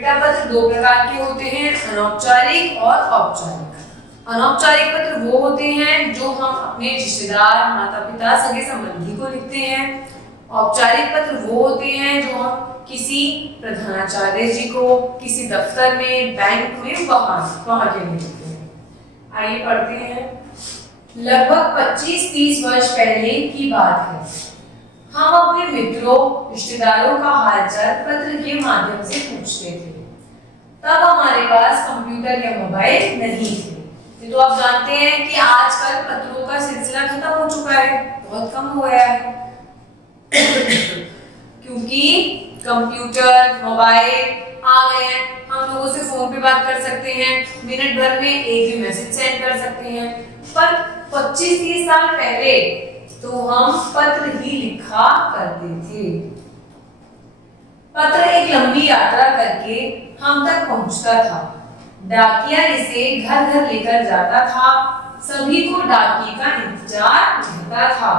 बेटा पत्र दो प्रकार के होते हैं, अनौपचारिक और औपचारिक। अनौपचारिक पत्र वो होते हैं जो हम अपने रिश्तेदार, माता पिता, सगे संबंधी को लिखते हैं। औपचारिक पत्र वो होते हैं जो हम किसी प्रधानाचार्य जी को, किसी दफ्तर में, बैंक में, वहां के लिए लिखते हैं। आइए पढ़ते हैं। लगभग 25-30 वर्ष पहले की बात है। हम अपने मित्रों, रिश्तेदारों का हालचाल पत्र के माध्यम से पूछते थे। तब हमारे पास कंप्यूटर या मोबाइल नहीं थे। ये तो आप जानते हैं कि आजकल पत्रों का सिलसिला खत्म हो चुका है, बहुत कम हो गया है क्योंकि कंप्यूटर, मोबाइल आ गए हैं। हम लोगों से फोन पे बात कर सकते हैं, मिनट भर में एक भी मैसेज सेंड कर सकते हैं। पर 25-30 साल पहले तो हम पत्र ही लिखा करते थे। पत्र एक लंबी यात्रा करके हम तक पहुंचता था। डाकिया इसे घर घर लेकर जाता था। सभी को डाकिए का इंतजार रहता था।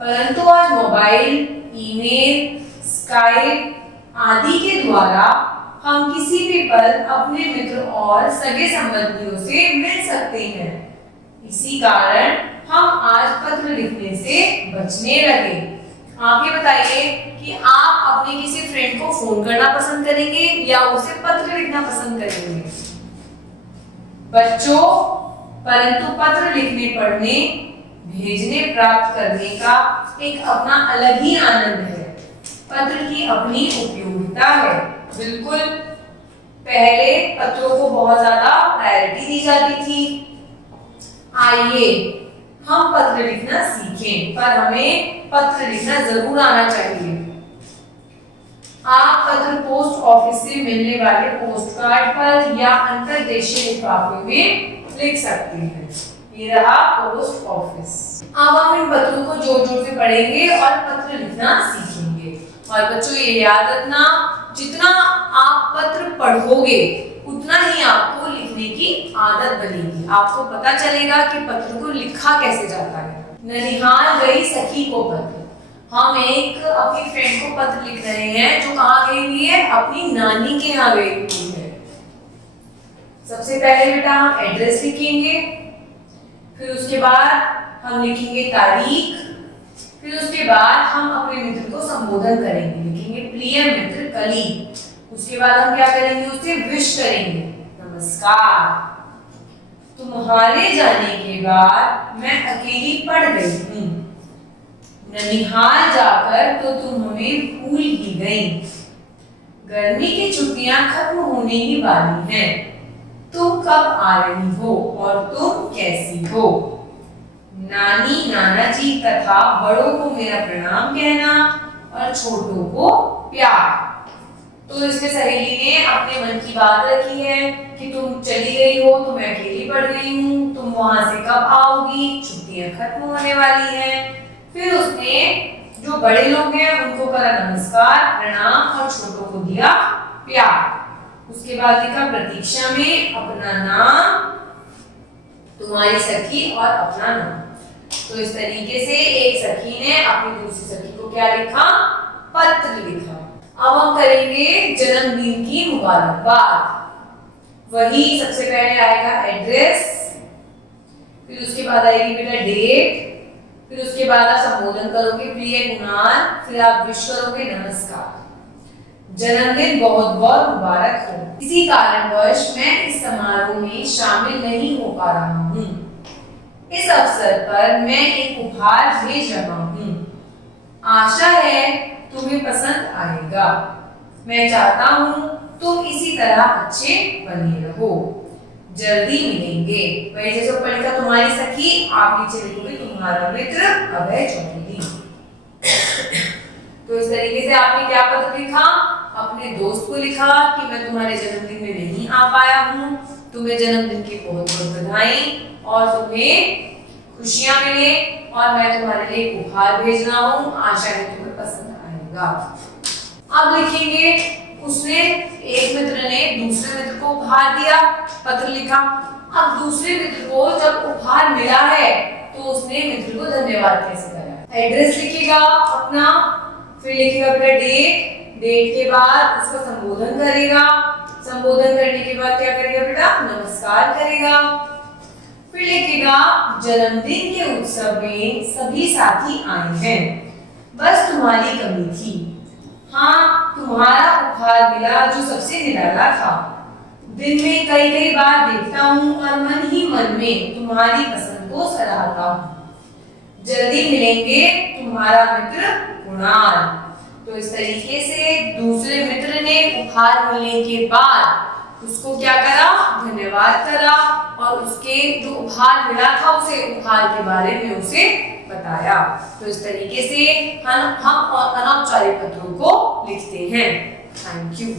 परंतु आज मोबाइल, ईमेल, स्काइप आदि के द्वारा हम किसी भी पल अपने मित्र और सगे संबंधियों से मिल सकते हैं। इसी कारण हम आज पत्र लिखने से बचने लगे। आप ये बताइए कि आप अपने किसी फ्रेंड को फोन करना पसंद करेंगे या उसे पत्र लिखना पसंद करेंगे? बच्चों, परंतु पत्र लिखने, पढ़ने, भेजने, प्राप्त करने का एक अपना अलग ही आनंद है। पत्र की अपनी उपयोगिता है। बिल्कुल, पहले पत्रों को बहुत ज्यादा प्रायोरिटी दी जाती थी। आइए हम पत्र लिखना सीखें, पर हमें पत्र लिखना जरूर आना चाहिए। आप पत्र पोस्ट ऑफिस से मिलने वाले पोस्ट कार्ड पर या अंतर्देशीय लिफाफे में लिख सकते हैं। ये रहा पोस्ट ऑफिस। अब हम इन पत्रों को जोर जोर से पढ़ेंगे और पत्र लिखना सीखेंगे। और बच्चों ये याद रखना, जितना आप पत्र पढ़ोगे उतना ही आपको लिखने की आदत बनेगी। आपको पता चलेगा कि पत्र को लिखा कैसे जाता है। ननिहाल गई सखी को पत्र। हम एक अपनी फ्रेंड को पत्र लिख रहे हैं जो कहाँ गई हुई है? अपनी नानी के यहाँ गई हुई है। सबसे पहले बेटा हम एड्रेस लिखेंगे, फिर उसके बाद हम लिखेंगे तारीख, फिर उसके बाद हम अपने मित्र को संबोधन करेंगे, लिखेंगे प्रिय मित्र कली। उसके बाद हम क्या करेंगे? उसे विश करेंगे, नमस्कार। तुम्हारे जाने के बाद मैं अकेली पड़ गई हूँ। ननिहाल जाकर तो तुम हमें भूल ही गई। गर्मी की छुट्टियां खत्म होने ही वाली हैं। तुम कब आ रही हो और तुम कैसी हो? नानी, नाना जी तथा बड़ों को मेरा प्रणाम कहना और छोटों को प्यार। तो इसमें सहेली ने अपने मन की बात रखी है कि तुम चली गई हो तो मैं अकेली पड़ गई हूँ, तुम वहां से कब आओगी, छुट्टियां खत्म होने वाली हैं। फिर उसने जो बड़े लोग हैं उनको करा नमस्कार, प्रणाम और छोटों को दिया प्यार। उसके बाद लिखा प्रतीक्षा में अपना नाम, तुम्हारी सखी और अपना नाम। तो इस तरीके से एक सखी ने अपनी दूसरी सखी को क्या लिखा? पत्र लिखा। अब हम करेंगे जन्मदिन की मुबारकबाद। वही सबसे पहले आएगा एड्रेस, फिर उसके बाद आएगी बेटा डेट, फिर उसके बाद आप संबोधन करोगे प्रिय कुणाल, फिर आप विश करोगे नमस्कार, जन्मदिन बहुत बहुत मुबारक हो। किसी कारणवश मैं इस समारोह में शामिल नहीं हो पा रहा हूँ। इस अवसर पर मैं एक उपहार भेज रहा हूँ। आशा है तुम्हें पसंद आएगा। मैं चाहता हूँ तुम इसी तरह अच्छे बने रहो। जल्दी मिलेंगे। वही जैसे ऊपर लिखा तुम्हारी सखी, आप नीचे लिखोगे तुम्हारा मित्र अभय चौधरी। तो इस तरीके से आपने क्या पत्र लिखा? अपने दोस्त को लिखा कि मैं तुम्हारे जन्मदिन में नहीं आ पाया हूँ, तुम्हें जन्मदिन की बहुत बहुत बधाई और तुम्हें खुशियां मिले और मैं तुम्हारे लिए एक उपहार भेज रहा हूँ। आशा है तुम्हें पसंद आएगा। अब लिखेंगे उसने, एक मित्र ने दूसरे मित्र को उपहार दिया, पत्र लिखा। अब दूसरे मित्र को जब उपहार मिला है तो उसने मित्र को धन्यवाद कैसे करा? एड्रेस लिखेगा अपना, फिर लिखेगा अपना डेट, डेट के बाद उसका संबोधन करेगा, संबोधन करने के बाद क्या करेगा बेटा, नमस्कार करेगा। फिर लिखेगा जन्मदिन के उत्सव में सभी साथी आए हैं, बस तुम्हारी कमी थी। हाँ, तुम्हारा उपहार मिला जो सबसे निराला था। दिन में कई कई बार देखता हूँ और मन ही मन में तुम्हारी पसंद को सराहता हूँ। जल्दी मिलेंगे, तुम्हारा मित्र कुणाल। तो इस तरीके से दूसरे मित्र ने उपहार मिलने के बाद उसको क्या करा, धन्यवाद करा और उसके जो उपहार मिला था उसे उपहार के बारे में उसे बताया। तो इस तरीके से हम अनौपचारिक पत्रों को लिखते हैं। Thank you.